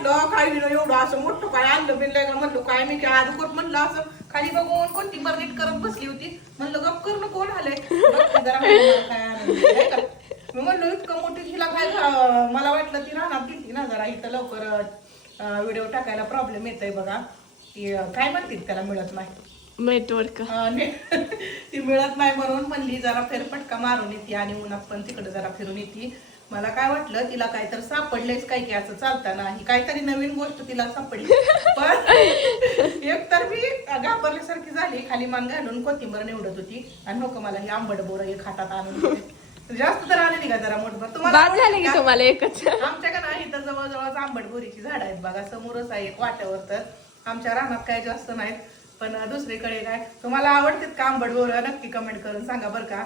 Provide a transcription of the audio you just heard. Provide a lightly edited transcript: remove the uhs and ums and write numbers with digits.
वाटलं काय विनो एवढं असं मोठं काय आणलं बिनलंय का म्हणलं काय मी काय आज कोण म्हणलं असं खाली बघून कोणती नीट करत बसली होती म्हणलं गप करून कोण आलंय जरा मला काय आणलं का मी म्हणलो इतकं मोठी हिला काय मला वाटलं ती राहणार किती ना जरा इथं लवकर व्हिडिओ टाकायला प्रॉब्लेम येतोय बघा ती काय म्हणतील त्याला मिळत नाही नेटवर्क ती मिळत नाही म्हणून म्हणली जरा फेरफटका मारून येते आणि उन्हात पण तिकडे जरा फिरून येते मला काय वाटलं तिला काहीतरी सापडलेच काय की असं चालताना ही काहीतरी नवीन गोष्ट तिला सापडली पण एक तर मी घाबरल्यासारखी झाली खाली मान घालून कोथिंबर निवडत होती आणि नको मला ही आंबट बोरं एक हातात आणून दे. जास्त तर आलेली का जरा मोठभर तुम्हाला एकच आमच्याकडे नाही तर जवळजवळ आंबट बोरीची झाड आहेत बघा समोरच आहे एक वाट्यावर तर आमच्या रानात काय जास्त नाहीत पण दुसरीकडे काय तुम्हाला आवडतात का आंबट बोरं नक्की कमेंट करून सांगा बरं का